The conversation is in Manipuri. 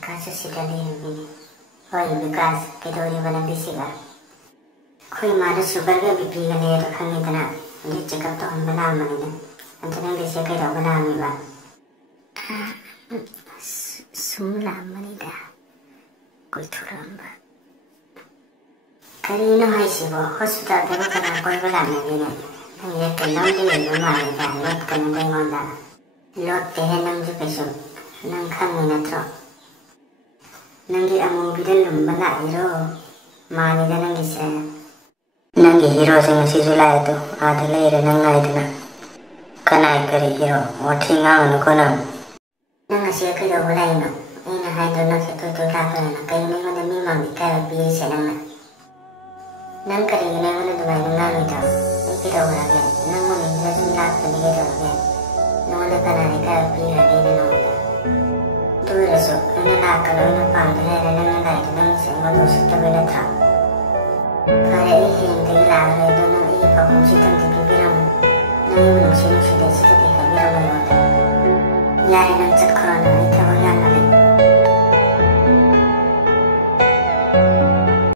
Kasus sida ini, hoi bikas kedori bana bisiga. Koi mara sugar ga bipi ga le rakhangi dana, le check up to on bana mani na. Antana bisi kai ro bana mi ba. Sumla mani da. Koi thuram ba. Kari no hai si bo hospital da ba kana koi bana mi ni na. Ye kan dam de no ma ni da lot kan dai ngon da. Lot te he nam ju peso. Nang kham ni na tro. Nangi amu bidan lumba na iro. Mani da nangi se. Nangi hero sing si July to adale ire nangai dina. Kanai kari hero watri ngau no kono. Nanga sia kai do bulai no. Ina hai do no se to la ko na kai ni ngone mi mang di kai bi se nang. Nang kari ni ngone do bai nang ni ta. Ki do ra ge. Nang mo ni da jin la ko ni ge do ge. No le kana ni kai bi ra ge ni no da. Tu re so ina la ka lo na pa de re nang dai to nang se mo do se ta be na ta. Kare hin de la re do no I pa ko si tan di bi ram. Nang mo no se no se de se ta de ha bi ram no da. Ya re nang chat khara na I ta